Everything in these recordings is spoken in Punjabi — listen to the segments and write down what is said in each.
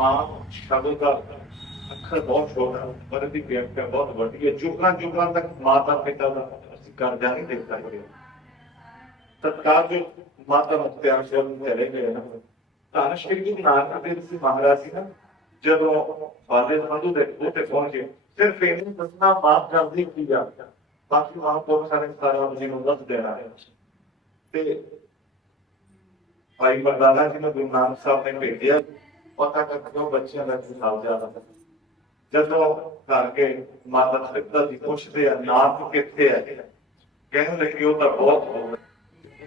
ਮਾਂ ਸ਼ਬਦ ਦਾ ਅੱਖਰ ਬਹੁਤ ਛੋਟਾ ਪਰ ਇਹਦੀ ਵਿਆਖਿਆ ਬਹੁਤ ਵੱਡੀ ਹੈ। ਜੁਗਾਂ ਜੁਗਾਂ ਤੱਕ ਮਾਤਾ ਪਿਤਾ ਦਾ ਅਸੀਂ ਕਰਜ਼ਾ ਨਹੀਂ ਦੇ ਸਕਦੇ ਤਤਕਾਲ ਜੋ ਮਾਤਾ ਮੁਖਤਿਆਰ ਸਾਹਿਬ ਨੂੰ ਚਲੇ ਗਏ ਨਾ ਤਾਂ ਸ਼੍ਰੀ ਗੁਰੂ ਨਾਨਕ ਦੇਵ ਜੀ ਮਹਾਰਾਜ ਜੀ ਨਾ, ਜਦੋਂ ਬਾਲੇ ਸੰਧੂ ਦੇ ਕੋਟੇ ਪਹੁੰਚੇ ਸਿਰਫ ਇਹਨੂੰ ਦੱਸਣਾ ਮਾਫ ਕਰਦੀ ਕੀ ਜਾ ਬਾਕੀ ਮਹਾਂਪੁਰਖ ਸਾਰੇ ਸਾਰਾ ਜੀ ਨੂੰ ਦੱਸ ਦੇਣਾ ਤੇ ਭਾਈ ਮਰਦਾਨਾ ਜੀ ਨੂੰ ਗੁਰੂ ਨਾਨਕ ਸਾਹਿਬ ਨੇ ਭੇਜਿਆ ਪਤਾ ਕਰਕੇ ਉਹ ਬੱਚਿਆਂ ਦਾ ਹਿਸਾਬ ਜ਼ਿਆਦਾ ਜਦੋਂ ਕਰਕੇ ਮਾਤਾ ਪਿਤਾ ਜੀ ਪੁੱਛਦੇ ਆ ਨਾਮ ਕਿੱਥੇ ਹੈ ਕਹਿੰਦੇ ਕਿ ਉਹ ਤਾਂ ਬਹੁਤ ਹੋ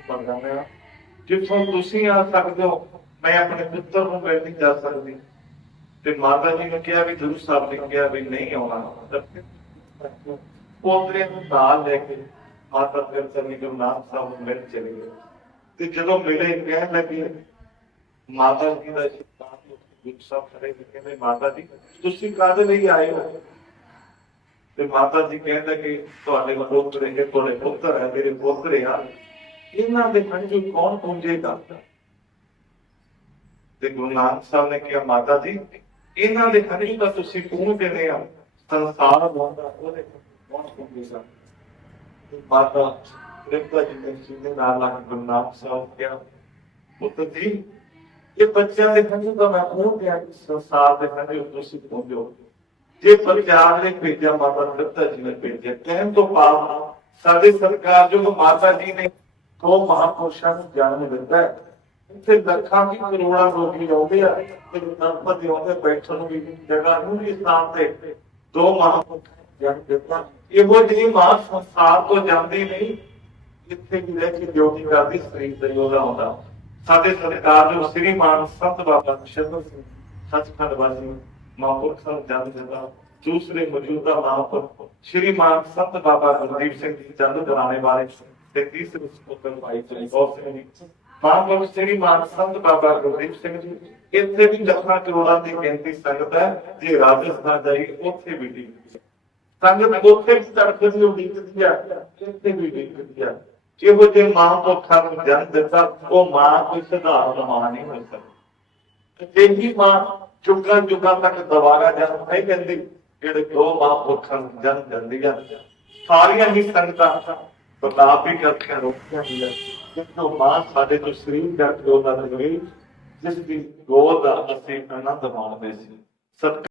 ਮਰਦਾਨਾ ਜਿੱਥੋਂ ਤੁਸੀਂ ਆ ਸਕਦੇ ਹੋ, ਮੈਂ ਆਪਣੇ ਪੁੱਤਰ ਨੂੰ ਮਿਲ ਨਹੀਂ ਜਾ ਸਕਦੀ। ਤੇ ਮਾਤਾ ਜੀ ਨੇ ਕਿਹਾ ਵੀ ਗੁਰੂ ਸਾਹਿਬ ਨੇ ਕਿਹਾ ਵੀ ਨਹੀਂ ਆਉਣਾ। ਪੋਤਰੇ ਨੂੰ ਨਾਲ ਲੈ ਕੇ ਮਾਤਾ ਪਿਤਾ ਜੀ ਗੁਰੂ ਨਾਨਕ ਸਾਹਿਬ ਨੂੰ ਮਿਲ ਚਲੇ ਗਏ। ਤੇ ਜਦੋਂ ਮਿਲੇ, ਕਹਿਣ ਲੱਗੇ, ਮਾਤਾ ਜੀ ਦਾ ਸ਼ਿਕਾਰ ਗੁਰੂ ਸਾਹਿਬ ਖੜੇ ਨੇ, ਕਹਿੰਦੇ ਮਾਤਾ ਜੀ, ਤੁਸੀਂ ਕਾਹਦੇ ਲਈ ਆਏ ਹੋ? ਤੇ ਮਾਤਾ ਜੀ ਕਹਿੰਦੇ ਕਿ ਤੁਹਾਡੇ ਪੁੱਤਰ ਇਹ ਕੋਲੇ ਪੁੱਤਰ ਹੈ ਮੇਰੇ ਪੁੱਤਰ ਆ। ਇਹਨਾਂ ਦੇ ਹੰਝੂ ਕੌਣ ਪੁੰਜੇਗਾ ਤੇ ਗੁਰੂ ਨਾਨਕ ਸਾਹਿਬ ਨੇ ਕਿਹਾ, ਮਾਤਾ ਜੀ, ਇਹਨਾਂ ਦੇ ਹੰਝੂ ਤਾਂ ਤੁਸੀਂ ਪੂੰਝ ਦੇਣੇ ਆ, ਸੰਸਾਰ ਬੰਦਾ ਉਹਦੇ ਕੌਣ ਪੁੰਜੇਗਾ ਮਾਤਾ ਰਿਪਤਾ ਜੀ ਨੇ ਸੀਨੇ ਨਾਲ ਲੱਗ ਗੁਰੂ ਨਾਨਕ ਸਾਹਿਬ ਕਿਹਾ, ਪੁੱਤਰ ਜੀ ਇਹ ਬੱਚਿਆਂ ਦੇ ਹੰਝੂ ਤਾਂ ਮੈਂ ਉਹ ਕਿਹਾ ਕਿ ਸੰਸਾਰ ਦੇ ਹੰਝੂ ਤੁਸੀਂ ਪੂੰਝੋ ਜੇ ਪੰਜਾਬ ਨੇ ਭੇਜਿਆ ਮਾਤਾ ਰਿਪਤਾ ਜੀ ਨੇ ਭੇਜਿਆ, ਕਹਿਣ ਤੋਂ ਭਾਵ ਸਾਡੇ ਸਰਕਾਰ ਜੋ ਮਾਤਾ ਜੀ ਨੇ ਦੋ ਮਹਾਪੁਰਸ਼ਾਂ ਨੂੰ ਜਨਮ ਦਿੱਤਾ ਇੱਥੇ ਲੱਖਾਂ ਕੀ ਕਰੋੜਾਂ ਲੋਕੀ ਆਉਂਦੇ ਆ ਤੇ ਗਣਪਤ ਦੇ ਆਉਂਦੇ, ਬੈਠਣ ਨੂੰ ਵੀ ਜਗ੍ਹਾ ਨੂੰ ਵੀ ਸਥਾਨ ਤੇ ਦੋ ਮਹਾਪੁਰਸ਼ਾਂ ਨੂੰ ਜਨਮ ਦਿੱਤਾ। ਇਹੋ ਜਿਹੀ ਮਾਂ ਸੰਸਾਰ ਤੋਂ ਜਾਂਦੀ ਨਹੀਂ ਇੱਥੇ ਵੀ ਰਹਿ ਕੇ ਡਿਊਟੀ ਕਰਦੀ, ਸਰੀਰ ਦਾ ਯੋਗਾ ਹੁੰਦਾ। ਸਾਡੇ ਸਰਕਾਰ ਜੋ ਸ੍ਰੀਮਾਨ ਸੰਤ ਬਾਬਾ ਸ਼ਰਨ ਸਿੰਘ ਸੱਚਖੰਡ ਵਾਸੀ ਮਹਾਂਪੁਰਖ ਸਾਹਿਬ ਜਨਮ ਦਿੱਤਾ ਦੂਸਰੇ ਮੌਜੂਦਾ ਮਹਾਂਪੁਰਖ ਸ਼੍ਰੀਮਾਨ ਸੰਤ ਬਾਬਾ ਗੁਰਦੀਪ ਸਿੰਘ ਜੀ ਜਨਮ ਕਰਾਣੇ ਵਾਲੇ ਤੇ ਤੀਸਰੇ ਸਪੋਕਨ ਭਾਈ ਜੀ ਸਿੰਘ ਜੀ। ਮਹਾਂਪੁਰਖ ਸ਼੍ਰੀਮਾਨ ਸੰਤ ਬਾਬਾ ਗੁਰਦੀਪ ਸਿੰਘ ਜੀ, ਇੱਥੇ ਵੀ ਲੱਖਾਂ ਕਰੋੜਾਂ ਦੀ ਗਿਣਤੀ ਸੰਗਤ ਹੈ, ਜੇ ਰਾਜਸਥਾਨ ਜਾਈ ਉੱਥੇ ਵੀ ਦੀ ਸੰਗਤ ਉੱਥੇ ਵੀ ਤੜਕੇ ਉਡੀਕਦੀ ਆ ਇੱਥੇ ਵੀ ਉਡੀਕਦੀ ਆ ਜਿਹੋ ਜੇ ਮਾਂ ਨੂੰ ਜਨਮ ਦਿੱਤਾ, ਉਹ ਮਾਂ ਕੋਈ ਸਧਾਰਨ ਮਾਂ ਨਹੀਂ ਹੋ ਸਕਦੀ। ਇਹੀ ਮਾਂ ਚੁੱਕਾਂ ਚੁੱਕਾਂ ਤੱਕ ਦੁਬਾਰਾ ਜਨਮ ਨਹੀਂ ਲੈਂਦੀ ਜਿਹੜੇ ਦੋ ਮਾਂ ਨੂੰ ਜਨਮ ਦਿੰਦੀਆਂ ਸਾਰੀਆਂ ਹੀ ਸੰਗਤਾਂ ਪ੍ਰਤਾਪ ਵੀ ਕਰਕੇ ਰੋਕੀਆਂ ਗਿਆ ਜਿੱਥੋਂ ਮਾਂ ਸਾਡੇ ਤੋਂ ਸਰੀਰ ਕਰਕੇ ਉਹਨਾਂ ਨੂੰ ਗਈ ਜਿਸ ਦੀ ਗੋਦ ਦਾ ਅਸੀਂ ਆਨੰਦ ਮਾਣਦੇ ਸੀ। ਸਤ